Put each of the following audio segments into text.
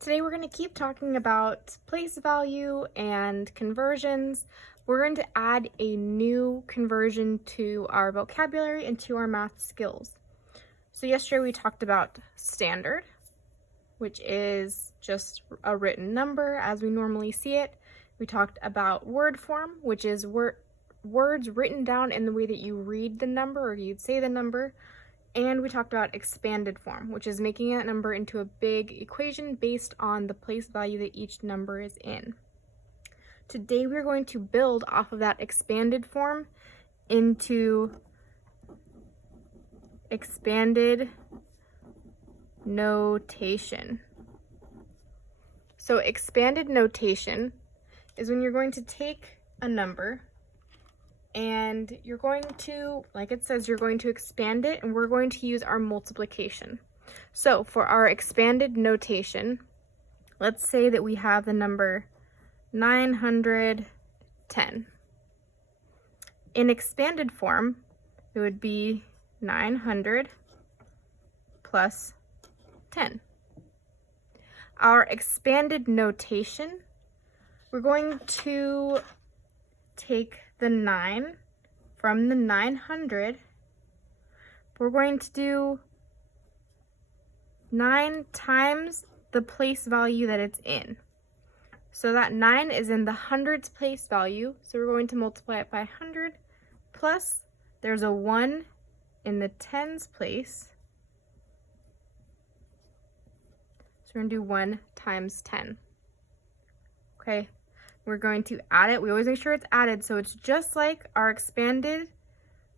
Today we're going to keep talking about place value and conversions. We're going to add a new conversion to our vocabulary and to our math skills. So yesterday we talked about standard, which is just a written number as we normally see it. We talked about word form, which is words written down in the way that you read the number or you'd say the number. And we talked about expanded form, which is making that number into a big equation based on the place value that each number is in. Today we're going to build off of that expanded form into expanded notation. So expanded notation is when you're going to take a number and you're going to, like it says, you're going to expand it, and we're going to use our multiplication. So for our expanded notation, let's say that we have the number 910. In expanded form, it would be 900 plus 10. Our expanded notation, we're going to take the 9 from the 900. We're going to do 9 times the place value that it's in. So that 9 is in the hundreds place value, so we're going to multiply it by 100, plus there's a 1 in the tens place. So we're going to do 1 times 10. Okay. We're going to add it. We always make sure it's added, so it's just like our expanded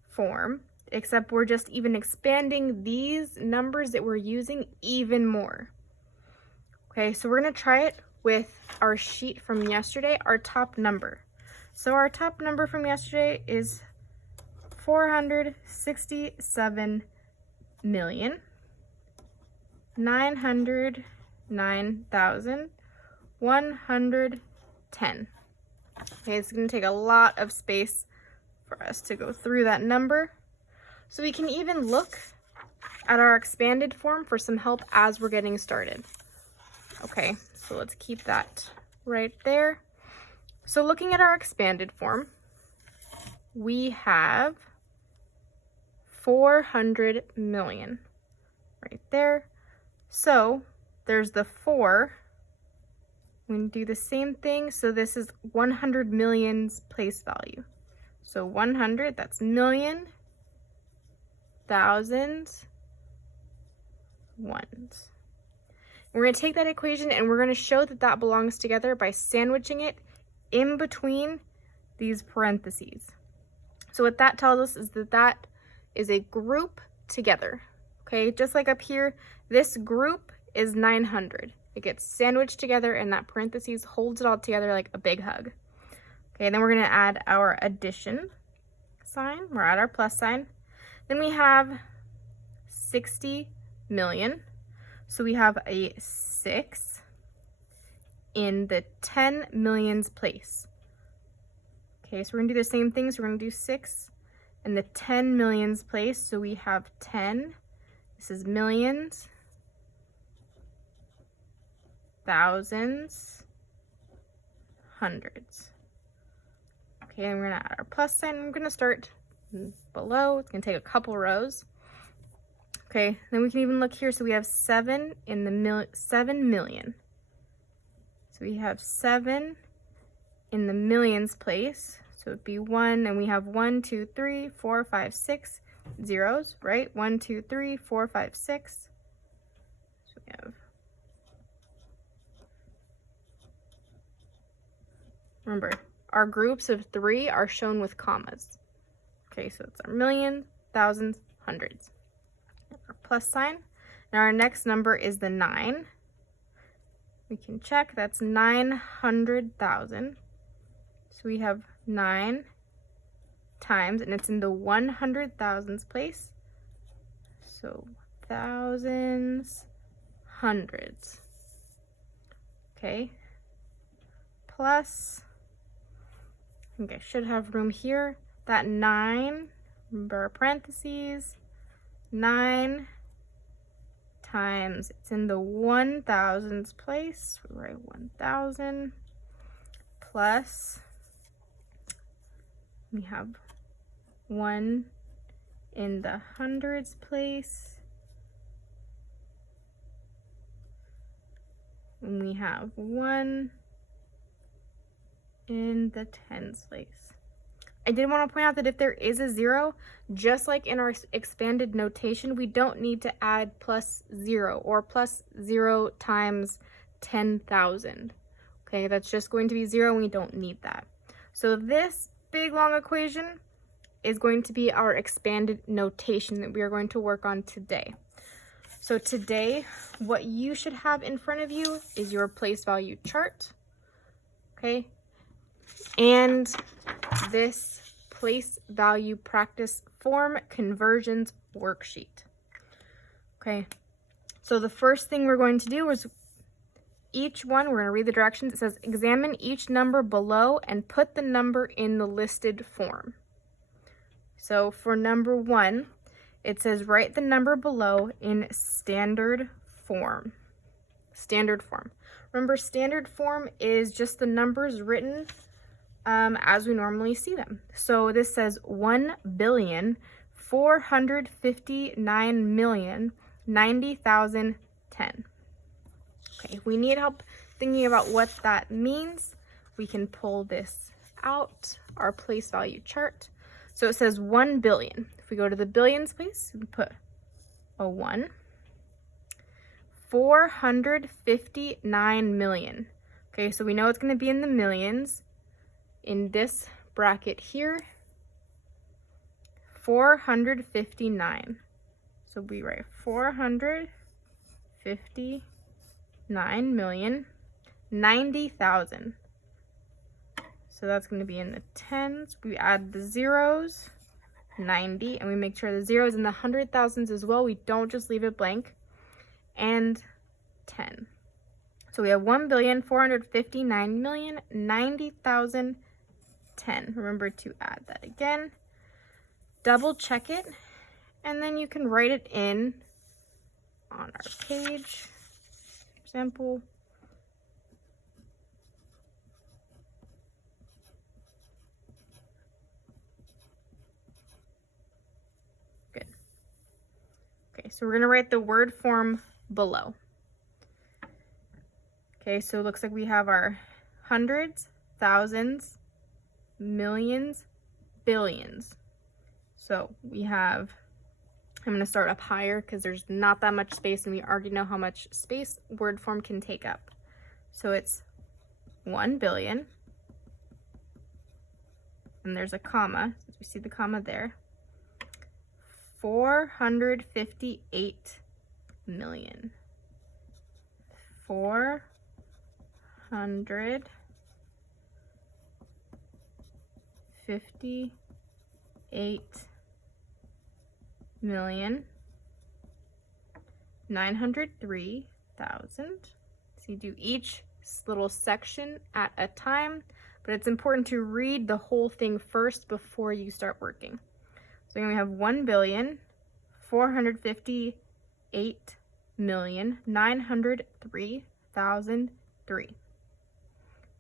form, except we're just even expanding these numbers that we're using even more. Okay, so we're going to try it with our sheet from yesterday, our top number. So our top number from yesterday is 467,909,110. Okay, it's going to take a lot of space for us to go through that number. So we can even look at our expanded form for some help as we're getting started. Okay, so let's keep that right there. So looking at our expanded form, we have 400 million right there. So there's the 4. We can do the same thing. So this is 100 million's place value. So 100, that's million, thousands, ones. We're going to take that equation and we're going to show that that belongs together by sandwiching it in between these parentheses. So what that tells us is that that is a group together. Okay, just like up here, this group is 900. It gets sandwiched together and that parentheses holds it all together like a big hug. Okay, then we're going to add our addition sign. We're at our plus sign. Then we have 60 million. So we have a 6 in the 10 millions place. Okay, so we're going to do the same thing. So we're going to do 6 in the 10 millions place. So we have 10. This is millions, thousands, hundreds. Okay, and we're gonna add our plus sign. I'm gonna start below. It's gonna take a couple rows. Okay, then we can even look here. So we have 7 in the 7 million. So we have 7 in the millions place. So it'd be 1, and we have 1, 2, 3, 4, 5, 6 zeros, right? 1, 2, 3, 4, 5, 6. So we have, remember, our groups of 3 are shown with commas. Okay, so it's our million, thousands, hundreds. Our plus sign. Now our next number is the 9. We can check, that's 900,000. So we have 9 times, and it's in the 100,000s place. So thousands, hundreds. Okay, plus, I think I should have room here. That 9, remember our parentheses, 9 times, it's in the 1,000s place. We write 1,000 plus, we have 1 in the hundreds place. And we have 1 in the tens place. I did want to point out that if there is a 0, just like in our expanded notation, we don't need to add +0 or +0 times 10,000. Okay, that's just going to be 0 and we don't need that. So this big long equation is going to be our expanded notation that we are going to work on today. So today, what you should have in front of you is your place value chart, okay? And this place value practice form conversions worksheet, okay? So the first thing we're going to do is each one, we're gonna read the directions. It says, examine each number below and put the number in the listed form. So for number 1, it says write the number below in standard form. Standard form. Remember, standard form is just the numbers written as we normally see them. So this says 1,459,090,010. Okay, if we need help thinking about what that means, we can pull this out, our place value chart. So it says 1 billion. If we go to the billions place, we put a 1. 459 million. Okay, so we know it's going to be in the millions. In this bracket here, 459. So we write 459,090,000. So that's going to be in the tens. We add the zeros, 90, and we make sure the zeros in the 100,000s as well. We don't just leave it blank. And 10. So we have 1,459,090,010. Remember to add that again. Double check it, and then you can write it in on our page. For example, good. Okay, so we're going to write the word form below. Okay, so it looks like we have our hundreds, thousands, millions, billions. So we have, I'm going to start up higher because there's not that much space and we already know how much space word form can take up. So it's 1 billion, and there's a comma, since we see the comma there, 458 million. 458,903,000. So you do each little section at a time, but it's important to read the whole thing first before you start working. So we have 1,458,903,003.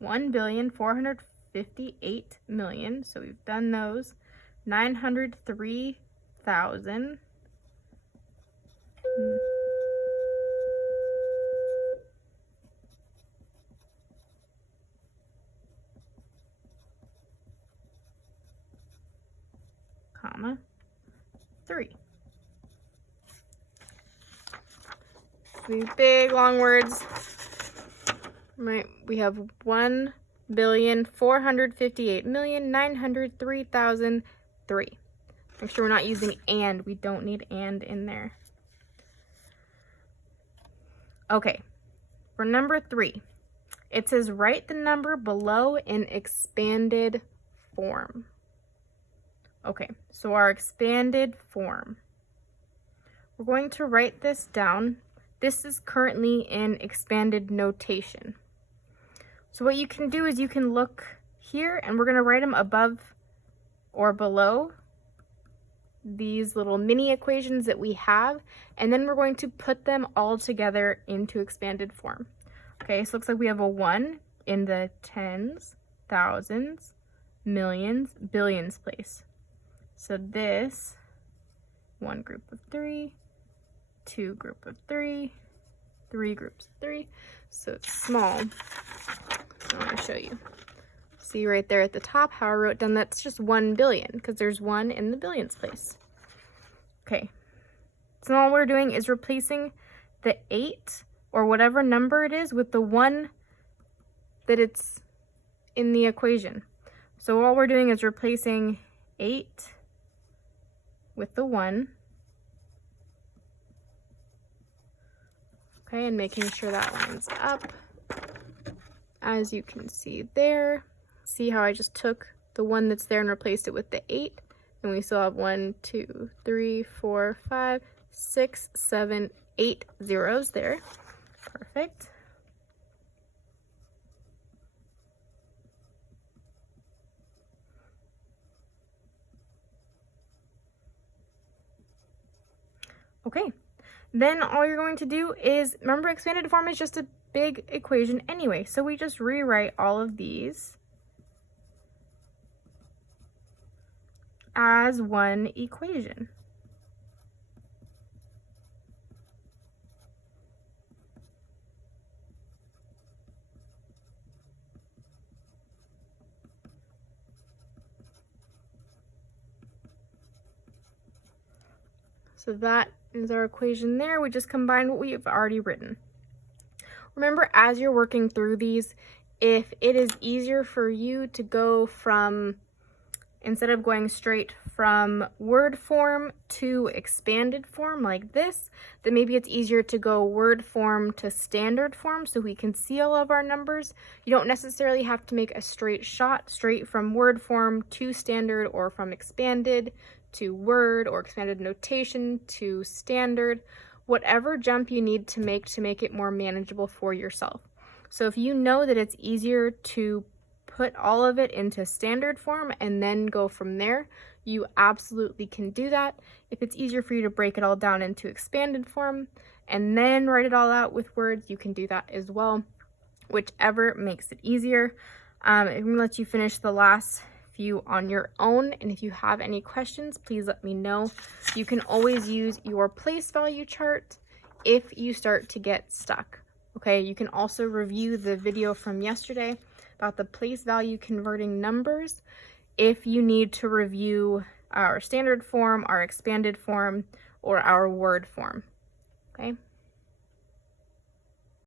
1,458,000,000. So we've done those. 903,000. Comma 3. These big long words. Right, we have 1,458,903,003. Make sure we're not using and. We don't need and in there. Okay, for number 3, it says write the number below in expanded form. Okay, so our expanded form. We're going to write this down. This is currently in expanded notation. So what you can do is you can look here, and we're going to write them above or below these little mini equations that we have, and then we're going to put them all together into expanded form. Okay, so it looks like we have a 1 in the tens, thousands, millions, billions place. So this, 1 group of 3, 2 group of 3, 3 groups of 3. So it's small. I want to show you. See right there at the top how I wrote down that's just 1 billion because there's 1 in the billions place. Okay, so all we're doing is replacing the 8 or whatever number it is with the 1 that it's in the equation. So all we're doing is replacing 8 with the 1. Okay, and making sure that lines up. As you can see there, see how I just took the 1 that's there and replaced it with the 8, and we still have 1, 2, 3, 4, 5, 6, 7, 8 zeros there. Perfect. Okay, then all you're going to do is, remember expanded form is just a big equation anyway, so we just rewrite all of these as one equation. So that is our equation there. We just combined what we've already written. Remember, as you're working through these, if it is easier for you to go from, instead of going straight from word form to expanded form like this, then maybe it's easier to go word form to standard form so we can see all of our numbers. You don't necessarily have to make a straight shot straight from word form to standard or from expanded to word or expanded notation to standard, whatever jump you need to make it more manageable for yourself. So if you know that it's easier to put all of it into standard form and then go from there, you absolutely can do that. If it's easier for you to break it all down into expanded form and then write it all out with words, you can do that as well, whichever makes it easier. I'm gonna let you finish the last few on your own, and if you have any questions, please let me know. You can always use your place value chart if you start to get stuck. Okay, you can also review the video from yesterday about the place value converting numbers if you need to review our standard form, our expanded form, or our word form. Okay.